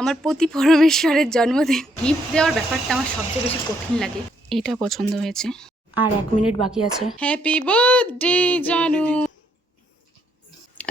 আমার পতি পরমেশ্বরের জন্মদিন। গিফট দেওয়ার ব্যাপারটা আমার সবচেয়ে বেশি কঠিন লাগে। এটা পছন্দ হয়েছে। আর 1 মিনিট বাকি আছে। হ্যাপি বার্থডে জানু।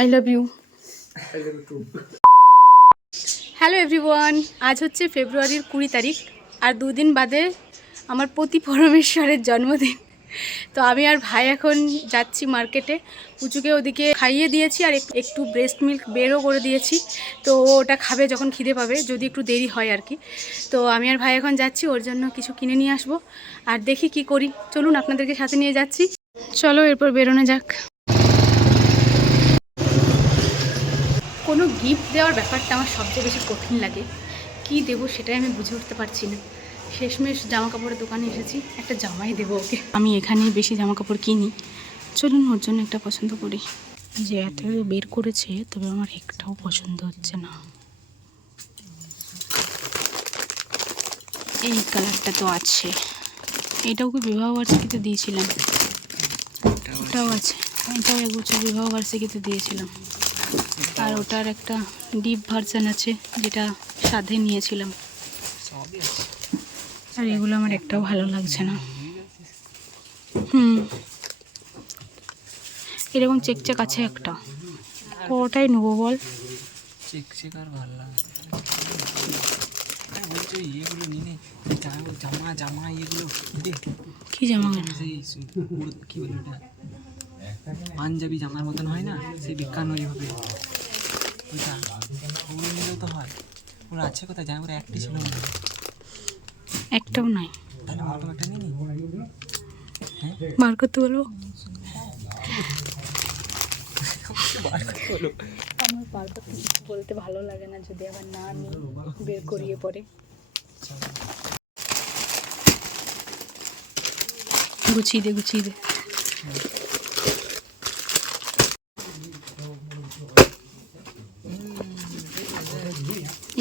I love you. Hello everyone, আজ হচ্ছে ফেব্রুয়ারির 20 তারিখ। আর 2 দিন বাদে আমার পতি পরমেশ্বরের জন্মদিন। তো আমি আর ভাই এখন যাচ্ছি মার্কেটে। পুচুকে ওদিকে খাইয়ে দিয়েছি আর একটু ব্রেস্ট মিল্ক বেরও করে দিয়েছি। তো ওটা খাবে যখন খিদে পাবে, যদি একটু দেরি হয় আর কি। তো আমি আর ভাই এখন যাচ্ছি, ওর জন্য কিছু কিনে নিয়ে আসবো। আর দেখি কি করি, চলুন আপনাদেরকে সাথে নিয়ে যাচ্ছি। চলো এরপর বেরোনো যাক। কোনো গিফট দেওয়ার ব্যাপারটা আমার সবচেয়ে বেশি কঠিন লাগে। কি দেবো সেটাই আমি বুঝে উঠতে পারছি না। শেষমেশ জামা কাপড়ের দোকানে এসেছি, একটা জামাই দেবো ওকে। আমি এখানেই বেশি জামা কাপড় কিনি, চলুন ওর জন্য একটা পছন্দ করি। যে এত বের করেছে, তবে আমার একটাও পছন্দ হচ্ছে না। এই কালারটা তো আছে, এটাও কি বিবাহ বার্ষিকীতে দিয়েছিলাম। ওটাও আছে, এটাও একগুচ্ছ বিবাহ বার্ষিকীতে দিয়েছিলাম। আর ওটার একটা ডিপ ভার্সন আছে, যেটা সাধে নিয়েছিলাম। আর এগুলো আমার একটাও ভালো লাগছে না। এরকম চেকচেক আছে একটা, ওটাই নেবো বল। চেকচেক আর ভালো লাগে বলছো ইয়েগুলো নিয়ে জামা জামা ইয়েগুলো কি জামা? সেই কি বলে ওটা, পাঞ্জাবি জামার মতন হয় না, সেই বিজ্ঞান ওইভাবে ওইটা ওগুলো নিলেও তো হয়। ওরা আছে কোথায় জামা? ওরা একটি ছিল না, একটাও নাই। তাহলে ওরকম একটা নিয়ে নি। হ্যাঁ বার করতে বলবো? আমার বার করতে বলতে ভালো লাগে না, যদি আবার না নিই বের করিয়ে পরে। গুছিয়ে দে, গুছিয়ে দে।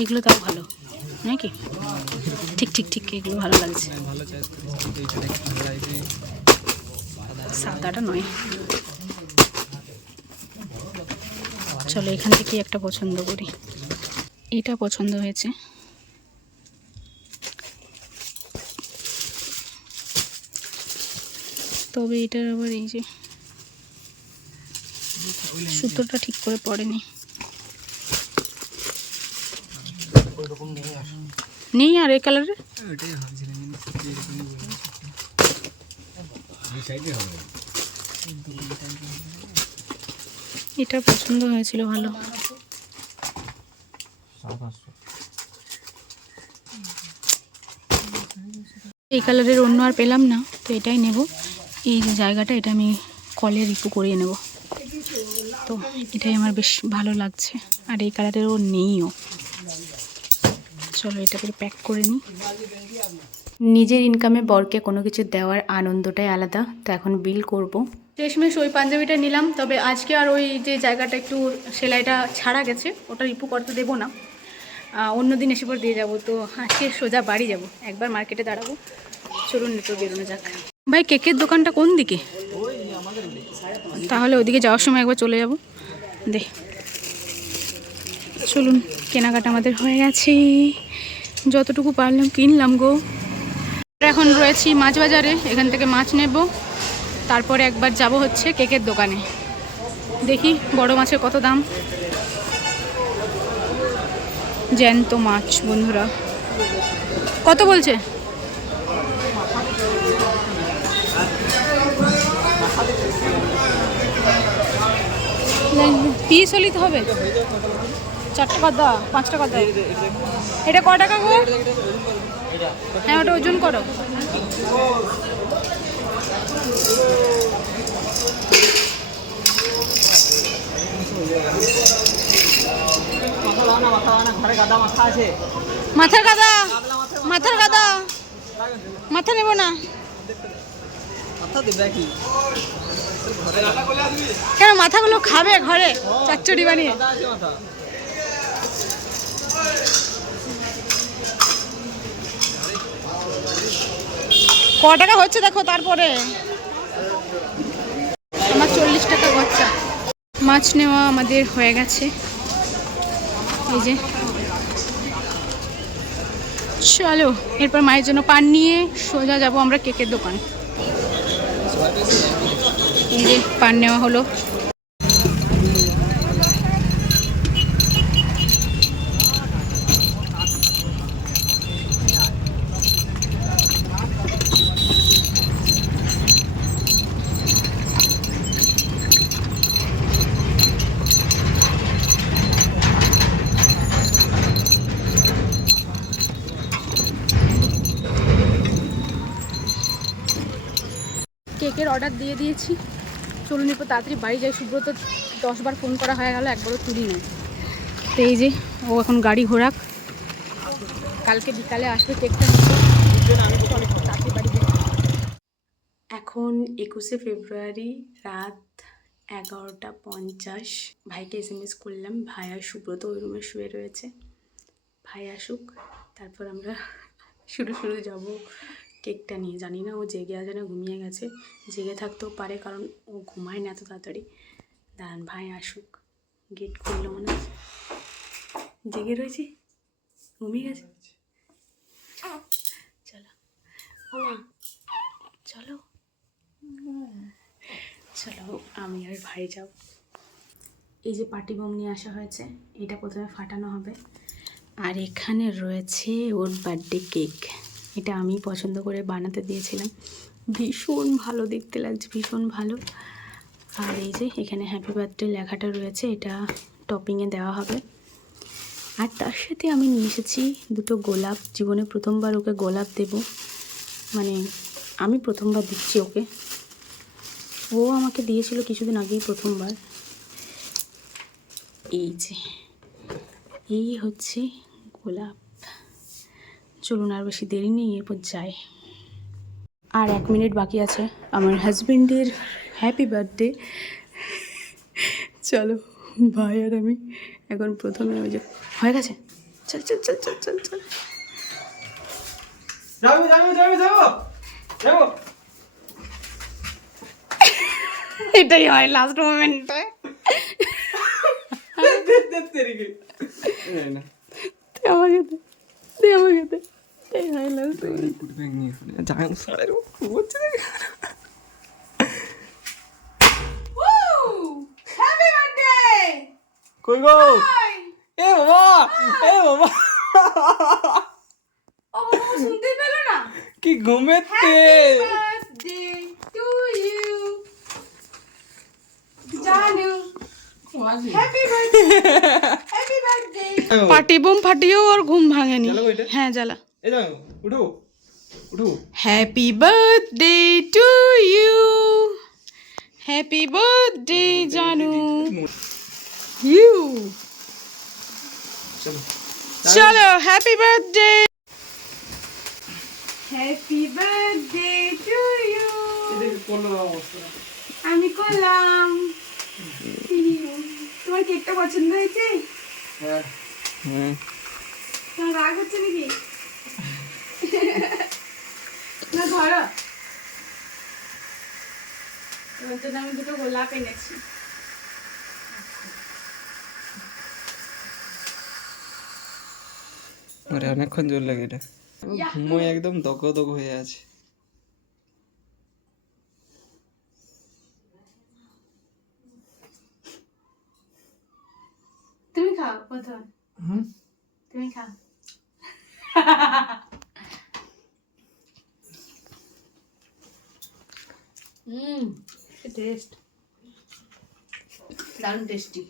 এগুলো তাও ভালো নাকি? ঠিক ঠিক ঠিক, এগুলো ভালো লাগছে। ভালো চয়েস করেছি, সাদাটা নয়। চলো এখান থেকে একটা পছন্দ করি। এটা পছন্দ হয়েছে। তবে এটার আবার এই যে সুতোটা ঠিক করে পড়েনি। নেই আর এই কালারের। ওইটাই ভাবছিলাম এটা পছন্দ হয়েছিল ভালো। এই কালারের অন্য আর পেলাম না, তো এটাই নেব। এই যে জায়গাটা, এটা আমি কলে রিপু করিয়ে নেব। তো এটাই আমার বেশ ভালো লাগছে। আর এই কালারেরও নেইও। চলো এটাকে প্যাক করে নিই। নিজের ইনকামে বরকে কোনো কিছু দেওয়ার আনন্দটাই আলাদা। তো এখন বিল করব। শেষমেশ ওই পাঞ্জাবিটা নিলাম, তবে আজকে আর ওই যে জায়গাটা একটু সেলাইটা ছাড়া গেছে, ওটা রিপু করতে দেবো না। অন্যদিন এসে পর দিয়ে যাবো। তো আজকে সোজা বাড়ি যাব, একবার মার্কেটে দাঁড়াবো। চলুন একটু বেরোনো যাক। ভাই কেকের দোকানটা কোন দিকে? তাহলে ওদিকে যাওয়ার সময় একবার চলে যাব। দে চলুন, কেনাকাটা আমাদের হয়ে গেছে। যতটুকু পারলাম কিনলাম গো। এখন রয়েছি মাছ বাজারে, এখান থেকে মাছ নেব। তারপরে একবার যাব হচ্ছে কেকের দোকানে। দেখি বড় মাছের কত দাম। জ্যান্ত মাছ বন্ধুরা, কত বলছে? পিস হলেই তো হবে। 4 টাকা দা, 5 টাকা দা। এটা ক টাকা গো? হ্যাঁ ওটা ওজন করো। মাথার গাদা, মাথার গাদা, মাথা নেব না কেন? মাথাগুলো খাবে ঘরে চচ্চড়ি বানিয়ে। ক টাকা হচ্ছে দেখো তারপরে। আমার 40 টাকা খরচা। মাছ নেওয়া আমাদের হয়ে গেছে। এই যে চলো এরপর মায়ের জন্য পান নিয়ে সোজা যাব আমরা কেকের দোকান। এই যে পান নেওয়া হলো। কেকের অর্ডার দিয়ে দিয়েছি, চলুন এরপর তাড়াতাড়ি বাড়ি যাই। সুব্রত 10 বার ফোন করা হয়ে গেল, একবারও তুলি নেই। তো এই যে ও এখন গাড়ি ঘোরাক, কালকে বিকালে আসবে কেকটা নিতে। তাড়াতাড়ি বাড়ি যাই। এখন 21শে ফেব্রুয়ারি রাত 11:50। ভাইকে SMS করলাম, ভাই আর সুব্রত ওই রুমে শুয়ে রয়েছে, ভাই আসুক তারপর আমরা শুরু যাব কেকটা নিয়ে। জানি না ও জেগে আছে না ঘুমিয়ে গেছে, জেগে থাকতেও পারে কারণ ও ঘুমায় না এত তাড়াতাড়ি। দাঁড়ান ভাই আসুক, গেট খুললো মনে হচ্ছে, জেগে রয়েছে, ঘুমিয়ে গেছে। চলো ওমা, চলো চলো আমি আর ভাই যাব। এই যে পার্টি বোম নিয়ে আসা হয়েছে, এটা প্রথমে ফাটানো হবে। আর এখানে রয়েছে ওর বার্থডে কেক, এটা আমি পছন্দ করে বানাতে দিয়েছিলাম, ভীষণ ভালো দেখতে লাগছে, ভীষণ ভালো। আর এই যে এখানে হ্যাপি বার্থডে লেখাটা রয়েছে, এটা টপিংয়ে দেওয়া হবে। আর তার সাথে আমি নিয়ে এসেছি দুটো গোলাপ, জীবনে প্রথমবার ওকে গোলাপ দেব, মানে আমি প্রথমবার দিচ্ছি ওকে, ও আমাকে দিয়েছিল কিছুদিন আগেই প্রথমবার। এই যে এই হচ্ছে গোলাপ। চলুন আর বেশি দেরি নেই, এরপর যাই। আর 1 মিনিট বাকি আছে আমার হাজবেন্ডের হ্যাপি বার্থডে। চলো ভাই আর আমি এখন প্রথমে ওই যে হয়ে গেছে, চল চল চল চল চল চল। এটাই হয় লাস্ট মোমেন্টে। আমাকে দে, দে আমাকে দে, এই হয় লাস্ট কই গো? এ বাবা, এ বাবা, ও শুনতে পেল না? কি ঘুমেতে। birthday to you জানু, হ্যাপি বার্থডে। পার্টি বোম ফাটিয়েও আর ঘুম ভাঙেনি। হ্যাঁ জ্বালা। এই যাও, উঠো উঠো। Happy birthday to you, happy birthday জানু। ইউ চলো চলো happy birthday, happy birthday to you. আমি করলাম। তোমার কেকটা পছন্দ হয়েছে? হ্যাঁ। তোমার রাগ হচ্ছে নাকি? না ধরো, তোমার জন্য আমি দুটো গোলাপ এনেছি। আরে অনেকক্ষণ জোর লাগে এটা, ঘুমোয় একদম দগ দগ হয়ে আছে। তুমি খাও প্রথম, তুমি খাও। টেস্ট দারুণ টেস্টি,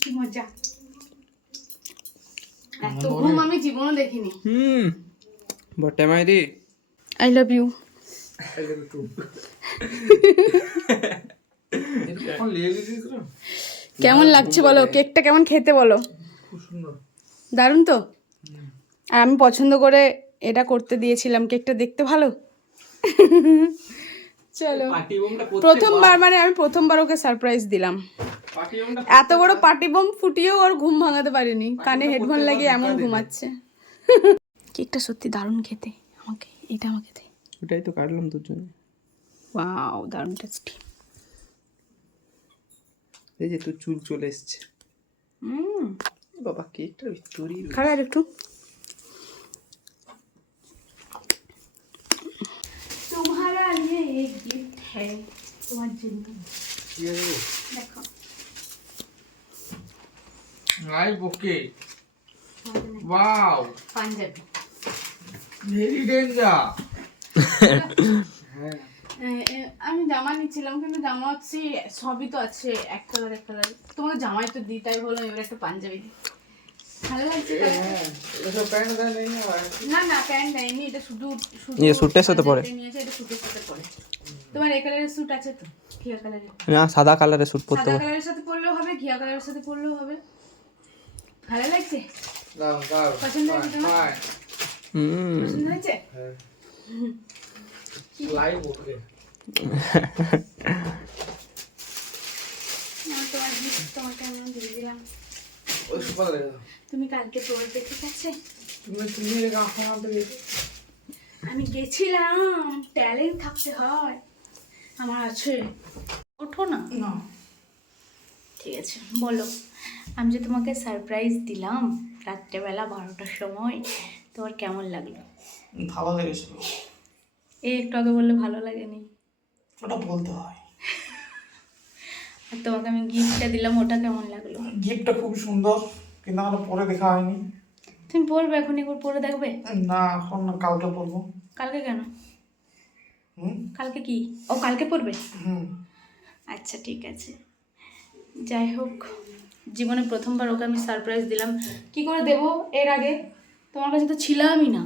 কি মজা। এত ঘুম আমি জীবনে দেখিনি। বটে মাইরি, আই লাভ ইউ। কেমন লাগছে বলো, কেকটা কেমন খেতে বলো? দারুণ তো। আর আমি পছন্দ করে এটা করতে দিয়েছিলাম, কেকটা দেখতে ভালো। চলো প্রথমবার, মানে আমি প্রথমবার ওকে সারপ্রাইজ দিলাম। এত বড় পার্টি বোম ফুটিয়েও ওর ঘুম ভাঙাতে পারিনি, কানে হেডফোন লাগিয়ে এমন ঘুমাচ্ছে। কেকটা সত্যি দারুণ খেতে, আমাকে এটা আমাকে দে। ওটাই তো কাটলাম তোর জন্য। ওয়াও দারুণ টেস্টি। এই যে তোর চুল চলে এসছে। বাবা কেকটা ভিতরেই রয়েছে। খাবে আর একটু? तुम्हारा लिए एक गिफ्ट है, তোমার জন্য। কি আছে গো? দেখো live okay, wow, Punjabi. Very danger. হ্যাঁ আমি জামা নিচ্ছিলাম কিন্তু জামা হচ্ছে সবই তো আছে এক কালার এক কালার, তোমাকে জামাই তো দিই তাই বললাম এবার একটা পাঞ্জাবি দিই। ভালো লাগছে তো? হ্যাঁ এটা তো প্যান্ট দেয় নেই আর না না প্যান্ট দেয়নি, এটা শুধু শুধু ইয়ে স্যুটের সাথে পরে। পাঞ্জাবিটা নিয়েছে, এটা স্যুটের সাথে পরে। তোমার এই কালারের স্যুট আছে তো? ঘিয়া কালারের? না সাদা কালারের স্যুট পরতে সাদা হবে। কালারের সাথে পরলেও হবে, ঘিয়া কালারের সাথে পরলেও হবে। ভালো লাগছে? দাও দাও পছন্দ হয়েছে তোমার? বাই। পছন্দ হয়েছে? হ্যাঁ লাইভ ওকে। তোমার gift তোমাকে আমি দিয়ে দিলাম, ওই সুপার লাগে তুমি কালকে পরবে, ঠিক আছে? তুমি রে গাফা আনতে গেছো। আমি গেছিলাম, ট্যালেন্ট থাকতে হয়, আমার আছে। ওঠো না। না ঠিক আছে বলো, আমি যে তোমাকে সারপ্রাইজ দিলাম রাত্রেবেলা 12টার সময়, তোমার কেমন লাগলো? ভালো লেগেছিল। এই একটু আগে বললে ভালো লাগেনি। ওটা বলতে হয়। আর তোমাকে আমি গিফটটা দিলাম, ওটা কেমন লাগলো? গিফটটা খুব সুন্দর, কিন্তু আমার পরে দেখা হয়নি। তুমি পরবে এখন, একবার পরে দেখবে? না এখন না, কালকে পরবো। কালকে কেন? হুম কালকে কি? ও কালকে পরবে? হুম আচ্ছা ঠিক আছে। যাই হোক, জীবনে প্রথমবার ওকে আমি সারপ্রাইজ দিলাম। কি করে দেবো এর আগে? তোমার কাছে তো ছিলামই না।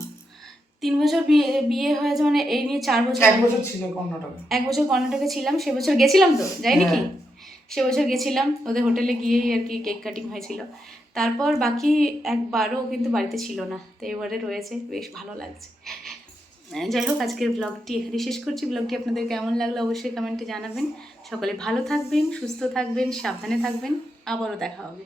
3 বছর বিয়ে বিয়ে হয়েছে, মানে এই নিয়ে 4 বছর। 1 বছর ছিল কর্ণাটকে। 1 বছর কর্ণাটকে ছিলাম, সে বছর গেছিলাম তো, যাইনি কি? হ্যাঁ। সে বছর গেছিলাম, ওদের হোটেলে গিয়েই আর কি কেক কাটিং হয়েছিল। তারপর বাকি একবারও কিন্তু বাড়িতে ছিল না, তো এবারে রয়েছে, বেশ ভালো লাগছে। যাই হোক, আজকের ব্লগটি এখানে শেষ করছি। ব্লগটি আপনাদের কেমন লাগলো অবশ্যই কমেন্টে জানাবেন। সকলে ভালো থাকবেন, সুস্থ থাকবেন, সাবধানে থাকবেন। আবারও দেখা হবে।